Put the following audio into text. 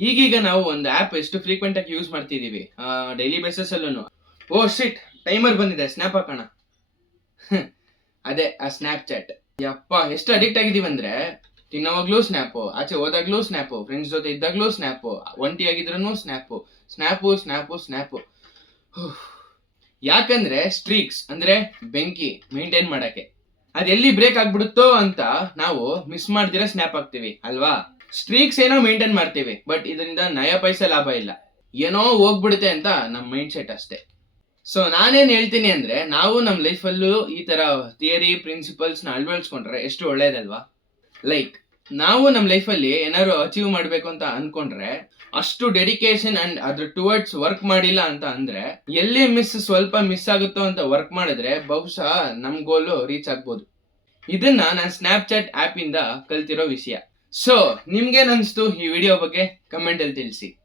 ಈಗೀಗ ನಾವು ಒಂದು ಆ್ಯಪ್ ಎಷ್ಟು ಫ್ರೀಕ್ವೆಂಟ್ ಆಗಿ ಯೂಸ್ ಮಾಡ್ತಿದೀವಿ ಡೈಲಿ ಬೇಸಿಸ್ ಅಲ್ಲೂ. ಓ ಶಿಟ್, ಟೈಮರ್ ಬಂದಿದೆ, ಸ್ನ್ಯಾಪ್ ಹಾಕೋಣ. ಅದೇ ಆ ಸ್ನ್ಯಾಪ್ ಚಾಟ್. ಯಪ್ಪ, ಎಷ್ಟು ಅಡಿಕ್ಟ್ ಆಗಿದೀವಿ ಅಂದ್ರೆ, ತಿನ್ನೋವಾಗ್ಲೂ ಸ್ನ್ಯಾಪು, ಆಚೆ ಹೋದಾಗ್ಲೂ ಸ್ನ್ಯಾಪು, ಫ್ರೆಂಡ್ಸ್ ಜೊತೆ ಇದ್ದಾಗ್ಲೂ ಸ್ನ್ಯಾಪು, ಒಂಟಿ ಆಗಿದ್ರೂ ಸ್ನ್ಯಾಪು ಸ್ನ್ಯಾಪು ಸ್ನ್ಯಾಪು ಸ್ನ್ಯಾಪು. ಯಾಕಂದ್ರೆ ಸ್ಟ್ರೀಕ್ಸ್ ಅಂದ್ರೆ ಬೆಂಕಿ ಮೇಂಟೈನ್ ಮಾಡಕ್ಕೆ. ಅದೆಲ್ಲಿ ಬ್ರೇಕ್ ಆಗ್ಬಿಡುತ್ತೋ ಅಂತ ನಾವು ಮಿಸ್ ಮಾಡ್ದಿರ ಸ್ನ್ಯಾಪ್ ಹಾಕ್ತಿವಿ ಅಲ್ವಾ. ಸ್ಟ್ರೀಕ್ಸ್ ಏನೋ ಮೇಂಟೈನ್ ಮಾಡ್ತೀವಿ, ಬಟ್ ಇದರಿಂದ ನಯ ಪೈಸೆ ಲಾಭ ಇಲ್ಲ. ಏನೋ ಹೋಗ್ಬಿಡುತ್ತೆ ಅಂತ ನಮ್ ಮೈಂಡ್ ಸೆಟ್ ಅಷ್ಟೇ. ಸೊ ನಾನೇನ್ ಹೇಳ್ತೀನಿ ಅಂದ್ರೆ, ನಾವು ನಮ್ ಲೈಫಲ್ಲೂ ಈ ತರ ಥಿಯರಿ ಪ್ರಿನ್ಸಿಪಲ್ಸ್ ನ ಅಳವಡಿಸ್ಕೊಂಡ್ರೆ ಎಷ್ಟು ಒಳ್ಳೇದಲ್ವಾ. ಲೈಕ್ ನಾವು ನಮ್ ಲೈಫಲ್ಲಿ ಏನಾದ್ರು ಅಚೀವ್ ಮಾಡ್ಬೇಕು ಅಂತ ಅನ್ಕೊಂಡ್ರೆ ಅಷ್ಟು ಡೆಡಿಕೇಶನ್ ಅಂಡ್ ಅದ್ರ ಟುವರ್ಡ್ಸ್ ವರ್ಕ್ ಮಾಡಿಲ್ಲ ಅಂತ ಅಂದ್ರೆ, ಎಲ್ಲಿ ಸ್ವಲ್ಪ ಮಿಸ್ ಆಗುತ್ತೋ ಅಂತ ವರ್ಕ್ ಮಾಡಿದ್ರೆ ಬಹುಶಃ ನಮ್ ಗೋಲು ರೀಚ್ ಆಗ್ಬೋದು. ಇದನ್ನ ನಾನು ಸ್ನ್ಯಾಪ್ಚಾಟ್ ಆಪ್ ಇಂದ ಕಲ್ತಿರೋ ವಿಷಯ. ಸೊ ನಿಮ್ಗೇನ್ ಅನ್ಸ್ತು ಈ ವಿಡಿಯೋ ಬಗ್ಗೆ ಕಮೆಂಟ್ ಅಲ್ಲಿ ತಿಳಿಸಿ.